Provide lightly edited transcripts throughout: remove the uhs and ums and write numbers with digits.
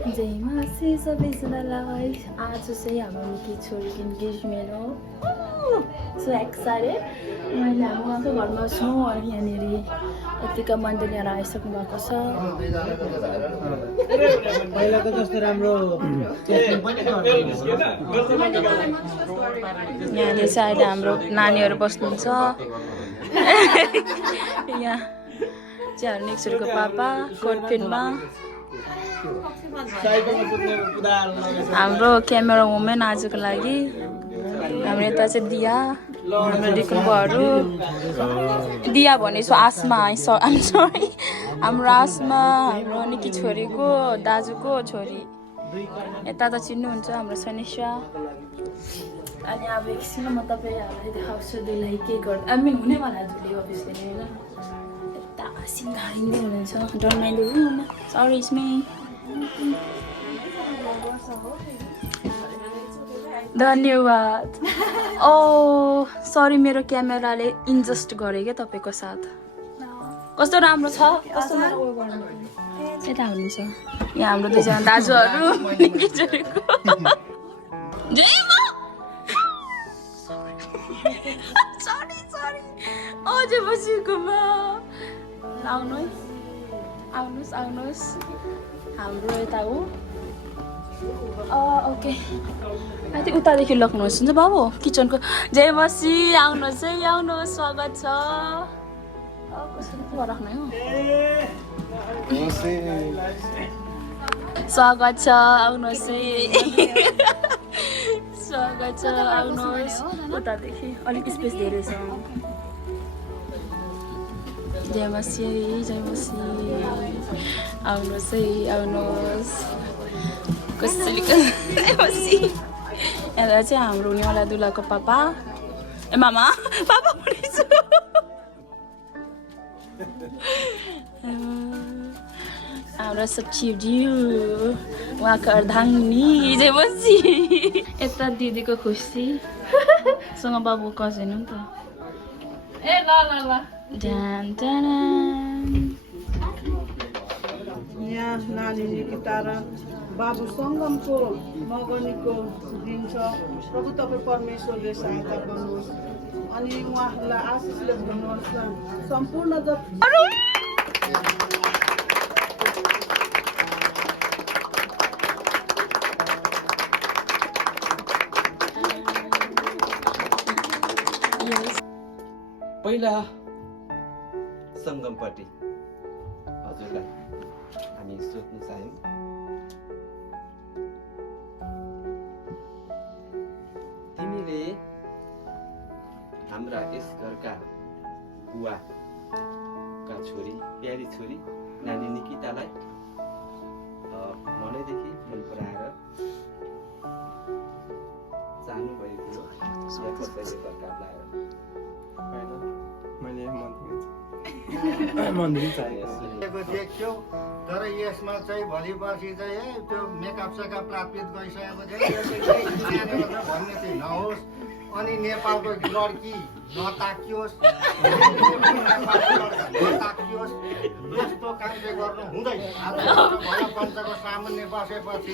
जय मासी सबैजनालाई आज चाहिँ हाम्रो के छोरीको इन्गेजमेन्ट हो सो एक्साइटेड मैले अब उहाँको घरमा छौँ अनि यहाँनिर यतिका मण्डलीहरू आइसक्नु भएको छ पहिलाको जस्तो राम्रो यहाँनिर चाहिँ अहिले हाम्रो नानीहरू बस्नुहुन्छ यहाँ चाहिँ हाम्रो नेक्स्टको पापा कोटफिनमा हाम्रो क्यामेरा वुमेन आजको लागि हाम्रो यता चाहिँ दिया हाम्रो डिकुम्बोहरू दिया भनेछु आसमा सरी हाम्रो आसमा हाम्रो निकी छोरीको दाजुको छोरी यता त चिन्नुहुन्छ हाम्रो सनिसा अनि अब एकछिन म तपाईँहरूलाई देखाउँछु दुईलाई के गर्दा आई हुनेवाला दुईले अभियसली होइन यता सिँगारिँदै हुनुहुन्छ don't mind the room sorry it's me धन्यवाद ओ सरी मेरो क्यामेराले इन्जस्ट गरे क्या तपाईँको साथ कस्तो राम्रो छ कस्तो यता हुनुहुन्छ यहाँ हाम्रो दुईजना दाजुहरू अझै बसेकोमा आउनुहोस् हाम्रो यता हो ओके माथि उतादेखि लग्नुहोस् हुन्छ बाबु किचनको जय मसी आउनुहोस् है आउनुहोस् स्वागत छ कसरी राख्नु हो स्वागत छ आउनुहोस् है स्वागत छ आउनुहोस् उतादेखि अलिक स्पेस धेरै छ जय मसी आउनुहोस् है आउनुहोस् कसरी जय मसी यहाँ चाहिँ हाम्रो हुनेवाला दुलाको पापा ए मामा पापा भनेछु हाम्रो सचिवज्यू उहाँको अर्धाङ्गिनी जय मसी यता दिदीको खुसीसँग बाबु कजिन हो नि त ए ल यहाँ नानी निकिता र बाबु सङ्गमको मगनीको दिन छ प्रभु तपाईँ परमेश्वरले सहायता गर्नुहोस् अनि उहाँहरूलाई आशिषले भन्नुहोस् न सम्पूर्ण पहिला सङ्गमपट्टि हजुरलाई हामी सोध्न चाह्यौँ तिमीले हाम्रा यस घरका बुवाका छोरी प्यारी छोरी नानी निकितालाई मनैदेखि मन पराएर जानुभएको थियो कसैले दरकार लाएर देख्थ्यौ तर यसमा चाहिँ भोलि पर्सि चाहिँ त्यो मेकअप सेकअप प्राप्त गइसकेपछि भन्ने चाहिँ नहोस् अनि नेपालको लड्की नताकियोस् नताकियोस् यस्तो काम चाहिँ गर्नु हुँदैन भोला पञ्चको सामान्य बसेपछि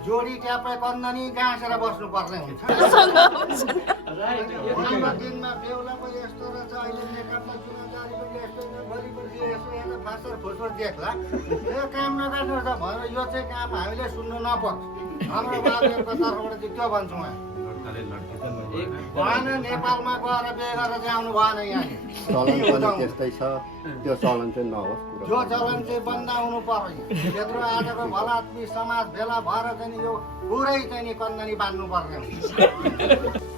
जोडी ट्यापै कन्दनी गाँसेर बस्नुपर्ने हुन्छ दिनमा बेहुला पनि यस्तो रहेछ अहिले मेकअपमा चुनावदारी पनि यस्तो भोलि पर्सि यसो यहाँ फासर फुसर देख्ला यो काम नगर्नुहोस् त भनेर यो चाहिँ काम हामीले सुन्नु नपर्छ हाम्रो बाबुहरूको तर्फबाट चाहिँ त्यो भन्छौँ भएन नेपालमा गएर बिहे गरेर चाहिँ आउनु भएन यहाँ त्यस्तै छ त्यो चलन चाहिँ नहोस् त्यो चलन चाहिँ बन्द आउनु पर्यो त्यत्रो आजको भलात्मी समाज भेला भएर चाहिँ यो पुरै चाहिँ नि कन्दनी बाँध्नु पर्ने हुन्छ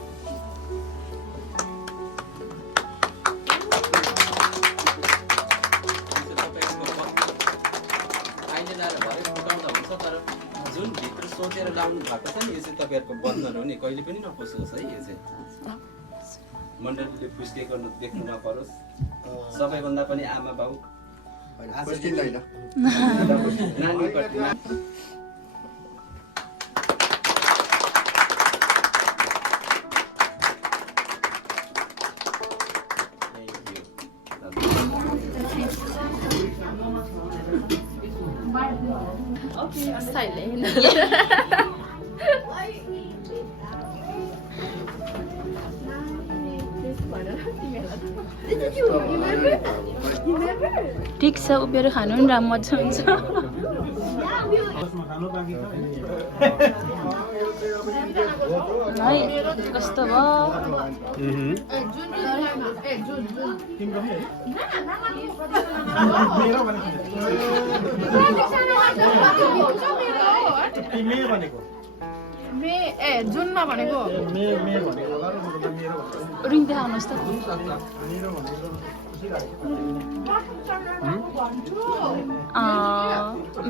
जुन भित्र सोचेर लाउनु भएको छ नि यो चाहिँ तपाईँहरूको बन्धन हो नि कहिले पनि नपसोस् है यो चाहिँ मण्डलीले पुष्टि गर्नु देख्नु नपरोस् सबैभन्दा पनि आमा बाउ नानीपट्टि Okay. ठिक छ उभिएर खानु नि राम्रो मजा हुन्छ है कस्तो भयो जुनमा भनेको रिङ देखाउनुहोस् त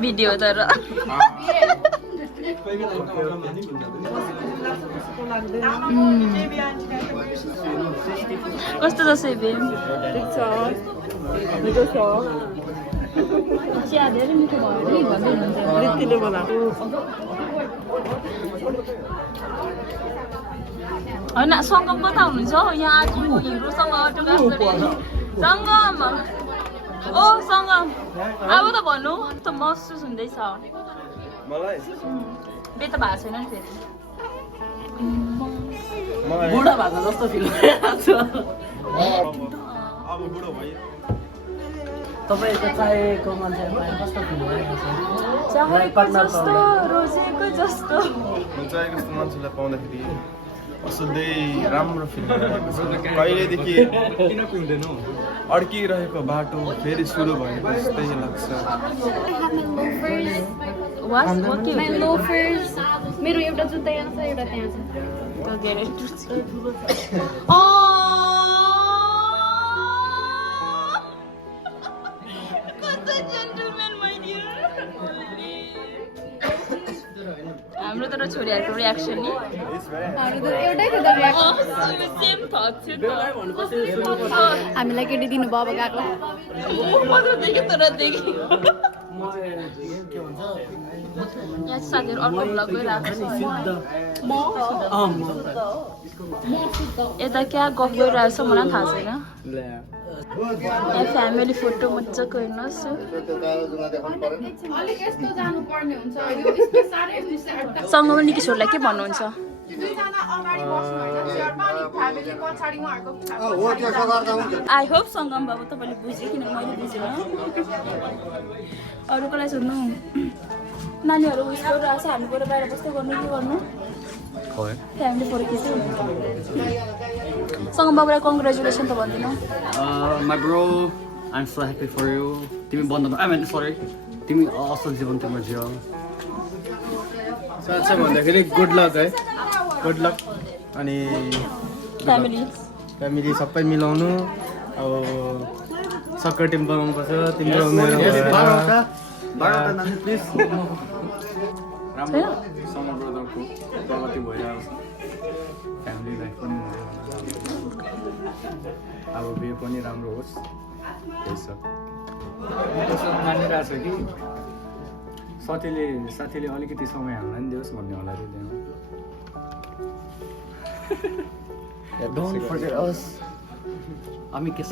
भिडियो तर कस्तो छ सेबे चिया धेरै मिठो भयो नि भन्दै हुनुहुन्छ होइन सङ्गम कता हुनुहुन्छ यहाँ आज हिरोसँग अटोग्राफ गरेँ सङ्गम ओ सङ्गम अब त भन्नु त महसुस हुँदैछ मलाई बेत भएको छैन नि फेरि बुढा भएको जस्तो फिल भइरहेको अब बुढो भयो तपाईँको चाहिएको मान्छेहरूलाई कस्तो फिल भइरहेको छ चाहेको जस्तो रोजेको जस्तो म चाहेको जस्तो मान्छेलाई पाउँदाखेरि असाध्यै राम्रो फिल भइरहेको छ कहिलेदेखि अड्किरहेको बाटो फेरि सुरु भएको जस्तै लाग्छ मेरो एउटा जुत्ता यहाँ छ एउटा त्यहाँ हाम्रो तर छोरीहरूको रियाक्सन नि हामीलाई केटी दिनु भयो अब गएको यहाँ साथीहरू अर्को भ्लग गइरहेको छ यता क्या गफ गइरहेको छ मलाई थाहा छैन यहाँ फ्यामिली फोटो मजाको हेर्नुहोस् सँग निकी छोरीलाई के भन्नुहुन्छ आई होप सङ्गम बाबु तपाईँले बुझ्यो किनकि मैले बुझेन अरूको लागि सोध्नु नानीहरू उस गरिरहेको छ हामी गएर बाहिर बस्दै गर्नु के गर्नु फ्यामिली फोटो खिच्नु सङ्गम बाबुलाई कङ्ग्रेचुलेसन त भनिदिनु My bro, I'm so happy for you. तिमी बन्द sorry. तिमी असल जीवन तिम्रो जियो साँच्चै भन्दाखेरि गुड लक है गुड लक अनि फ्यामिली सबै मिलाउनु अब सक्कर टिम बनाउनुपर्छ तिम्रो मेरो प्लिज राम्रो समर ब्रदरको प्रगति भइरहेको छ फ्यामिली लाइफ पनि अब बिहे पनि राम्रो होस् त्यही छ त्यसो मानिरहेको छ कि साथीले अलिकति समय हामीलाई नि दियोस् भन्ने होला डोन्ट फर्गेट अस हामी के छ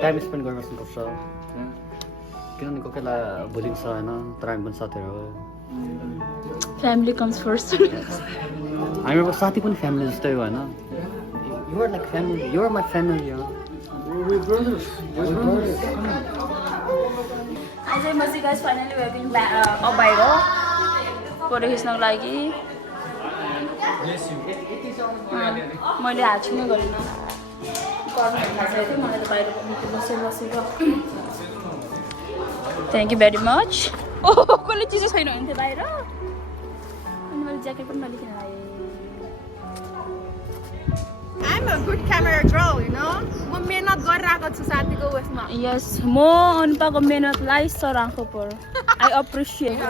टाइम स्पेन्ड गर्न बस्नुपर्छ किनभने कोही बेला भुलिन्छ होइन तर हामी पनि साथीहरू हो फ्यामिली कम्स फर्स्ट हामी अब साथी पनि फ्यामिली जस्तै हो होइन you're like family you're my family हो आज म चाहिँ गाइस फाइनली वेटिङ अब बाहिर फोटो खिच्नको लागि मैले हात छुनै गरिनँ गर्नु थाहा छैन मलाई त बाहिर बसेको thank you very much oh कसले चिसो छैन हुन्थ्यो बाहिर अनि मैले ज्याकेट पनि नलिकन लगाएँ I'm a good camera girl, you know. म मेहनत गरिरहेको छु साथीको उयसमा यस म अनुपाको मेहनतलाई सराहको पर्यो आई अप्रिसिएट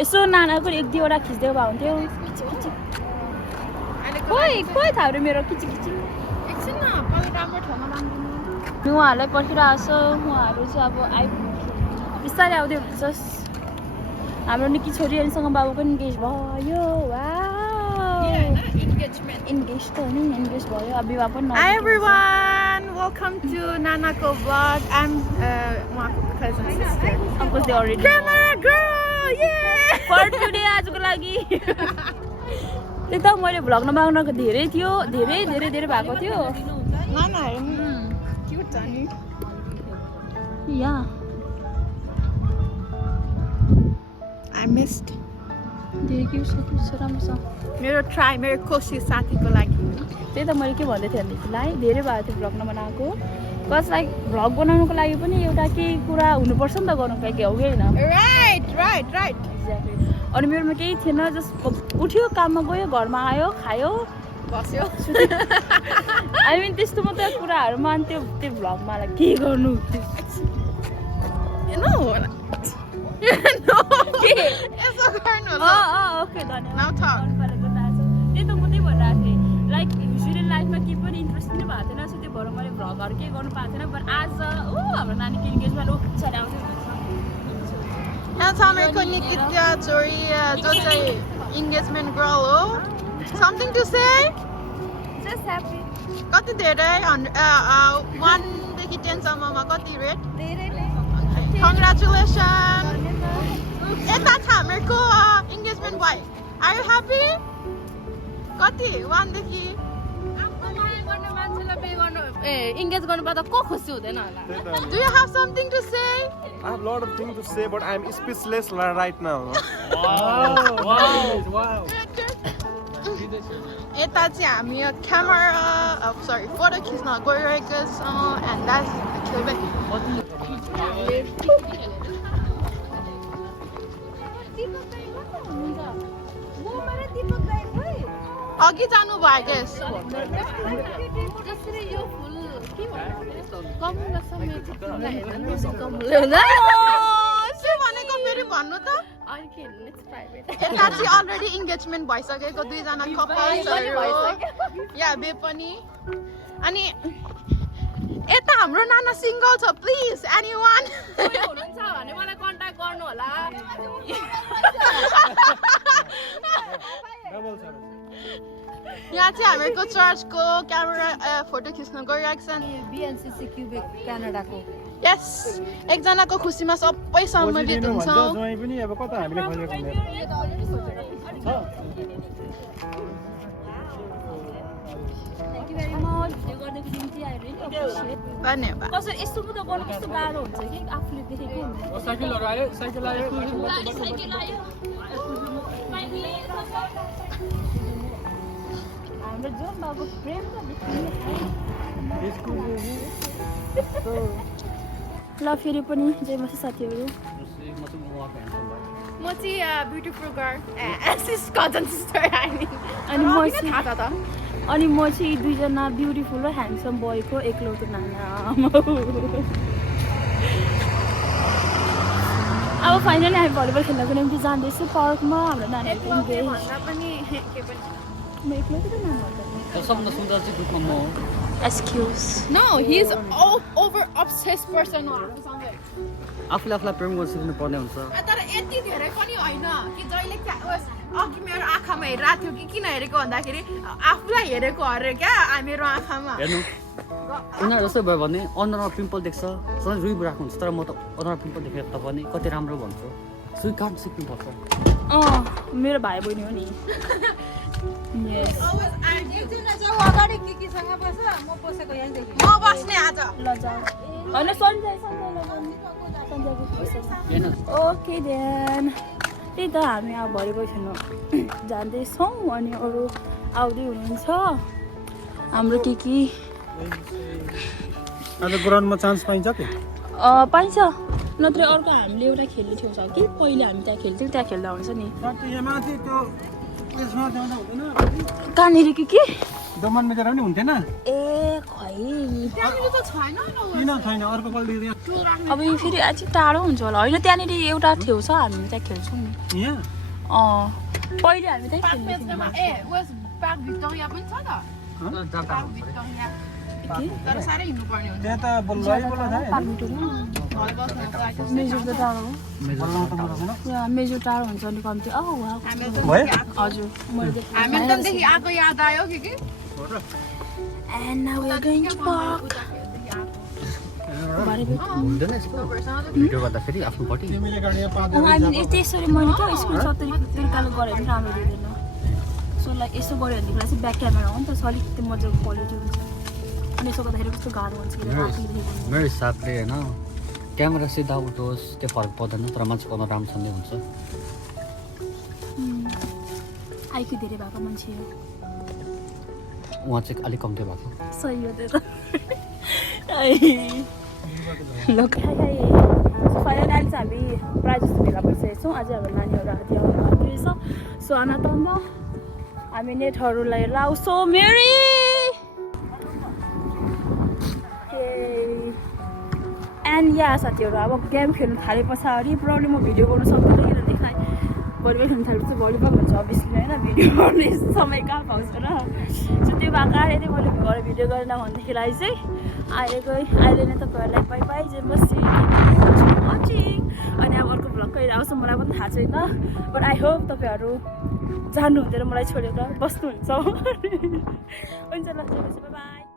यसो नानाको एक दुईवटा खिच्दै भए हुन्थ्यो खोइ थाहा रे मेरो किचिकिची एकछिन न पहिला राम्रो ठाउँमा लानु उहाँहरूलाई पर्खिरहेको छ उहाँहरू चाहिँ अब बिस्तारै आउँदै हुनुहुन्छ हाम्रो निकी छोरी अनिसँग बाबु पनि इन्गेज भयो इन्गेज त हो नि इन्गेज भयो अब विवाह पनि Hi everyone, welcome to Nanako vlog. I'm cousin sister. Of course they already Camera girl! Yeah! for today आजको लागि त्यही त मैले भ्लग नमाग्नको धेरै थियो धेरै धेरै धेरै भएको थियो Nana, cute, honey. Yeah I missed. धेरै के छ राम्रो छ मेरो try, मेरो कोसिस साथीको लागि. त्यही त मैले के भन्दै थिएँ भनेदेखिलाई धेरै भएको थियो भ्लग नबनाएको बस लाइक भ्लग बनाउनुको लागि पनि एउटा केही कुरा हुनुपर्छ नि त गर्नुको लागि हो कि होइन Right. एक्ज्याक्टली अनि मेरोमा केही थिएन जस्ट उठ्यो काममा गयो घरमा आयो खायो बस्यो. आई मिन त्यस्तो मात्रै कुराहरूमा अनि त्यो भ्लगमा के गर्नु No. No. के It's okay, no. ओके धन्यवाद Now talk. गर्नुपरेको थाहा छ त्यही त म त्यही भनिरहेको थिएँ लाइक युजली लाइफमा केही पनि इन्ट्रेस्ट पनि भएको थिएन सो त्यो भएर मैले भ्लगहरू केही गर्नु पाएको थिएन बट आज हाम्रो नानीको इन्गेजमेन्ट पछाडि आउँथ्यो That's how मेरो Nikita Jory, जो चाहिँ engagement girl हो. Something to say? Just happy कति धेरै 1 देखि 10 सम्ममा कति रेट? धेरै Congratulations. यता छ मेरो engagement boy. Are you happy? कति 1 देखि? इन्गेज गर्नुपर्दा को खुसी हुँदैन होला Do you have something to say? I have a lot of things to say, but I'm speechless right now. यता चाहिँ हामी क्यामेरा फोटो खिच्न गइरहेको छौँ and that's Quebec. अघि जानु भयो गेस भनेको फेरि भन्नु त यता चाहिँ अलरेडी इन्गेजमेन्ट भइसकेको दुईजना कपल्सहरू या बे पनि अनि यता हाम्रो नाना सिङ्गल छ प्लिज एनीवान हुनुहुन्छ भने मलाई कन्ट्याक्ट गर्नु होला यहाँ चाहिँ हामीहरूको चर्चको क्यामेरा फोटो खिच्न गइरहेको छ BNCC क्युबेक क्यानाडाको यस एकजनाको खुसीमा सबै सम्मिलित हुन्छौँ धन्यवाद कसरी यस्तो पो त गर्नु कस्तो गाह्रो हुन्छ कि आफूले देखेको हाम्रो जुन बाबु प्रेम ल फेरि पनि जय मसी साथीहरू म चाहिँ ब्युटिफुल गर्ल कजन सिस्टर अनि म चाहिँ दुईजना ब्युटिफुल र ह्यान्डसम बोयको एकलौटो नाना अब फाइनली हामी भलिबल खेल्नको निम्ति जाँदैछु पार्कमा हाम्रो नानीहरू म एकलौटो नाना सबभन्दा सुन्दर चाहिँ ग्रुपमा म हो excuse No, he's over obsessed person हो हामीसँगै आफूले आफूलाई प्रेम गर्न सिक्नु पर्ने हुन्छ तर यति धेरै पनि होइन कि जहिले अघि मेरो आँखामा हेरिरहेको थियो कि किन हेरेको भन्दाखेरि आफूलाई हेरेको अरे क्या मेरो आँखामा हेर्नु उनीहरू जस्तो भयो भने अनुहारमा पिम्पल देख्छ सधैँ रुइरहेको हुन्छ तर म त अनुहार पिम्पल देखेर त पनि कति राम्रो भन्छु स्वीकार सिक्नुपर्छ मेरो भाइ बहिनी हो नि Yes. म बस्ने आज ल जाऊ होइन सन्जय ओके देन त्यही त हामी अब भलिबल खेल्नु जाँदैछौँ अनि अरू आउँदै हुनुहुन्छ हाम्रो के आज ग्राउन्डमा चान्स पाइन्छ कि पाइन्छ नत्र अर्को हामीले एउटा खेल्ने ठाउँ छ कि पहिले हामी त्यहाँ खेल्थ्यौँ त्यहाँ खेल्दा हुन्छ नि कहाँनिर के दोमन मेजर पनि हुन्थेन ए खै त्यहाँनिर त छैन किन छैन अर्को बल दिँदै अब यो फेरि अझै टाढो हुन्छ होला होइन त्यहाँनिर एउटा ठाउँ छ हामी त्यहाँ खेल्छौँ नि यहाँ पहिले हामी त्यहाँ खेल्थ्यौँ पार्क भिक्टोरिया पनि छ त पार्क भिक्टोरिया तर साह्रै हिँड्नु पर्ने हुन्छ त्यहाँ त बल लगाइबोला मेजर त टाढो हो मेजर टाढो हुन्छ नि कम्ती हजुर हेमिल्टनदेखि आएको याद आयो कि And now we are going to park. हुँदैन यस्तो भिडियो गर्दाखेरि आफ्नो पट्टि तिमीले गाडी पाँच त्यसरी मैले क्या स्कुल सत्तरी तरिकाले गऱ्यो भने राम्रो दिँदैन सो लाइक यसो गऱ्यो भनेदेखिलाई चाहिँ ब्याक क्यामेरा हो नि त सो अलिक त्यो मजाको क्वालिटी हुन्छ अनि यसो गर्दाखेरि कस्तो गाह्रो हुन्छ कि मेरो हिसाबले होइन क्यामेरा सिधा उठोस् त्यो फरक पर्दैन तर मान्छेको अनुहार राम्रोसँगै हुन्छ आइक्यू धेरै भएको मान्छे हो उहाँ चाहिँ अलिक कम्ती भएको सही हो त्यो त ल फाइनल अहिले चाहिँ हामी प्रायः जस्तो भेला भइसकेको छौँ अझै हाम्रो नानीहरू हात आउनु बाँकी रहेछ सो आनन्द हामी नेटहरूलाई लाउँछौँ मेरी एन्ड या साथीहरू अब गेम खेल्नु थाले पछाडि प्रब्लम म भिडियो गर्नु सक्दैन किनभने भलिबल खेल्नु थालेपछि भलिबल हुन्छ अभियसली होइन भिडियो गर्ने समय कहाँ पाउँछ र सो त्यो भएको अहिले मैले घर भिडियो गरेन भन्देखिलाई चाहिँ अहिले नै तपाईँहरूलाई बाई बाई जे बसी वाचिङ अनि अब अर्को भ्लग कहिले आउँछ मलाई पनि थाहा छैन बट आई होप तपाईँहरू जानु हुँदैन मलाई छोडेर बस्नुहुन्छ हुन्छ ल बाई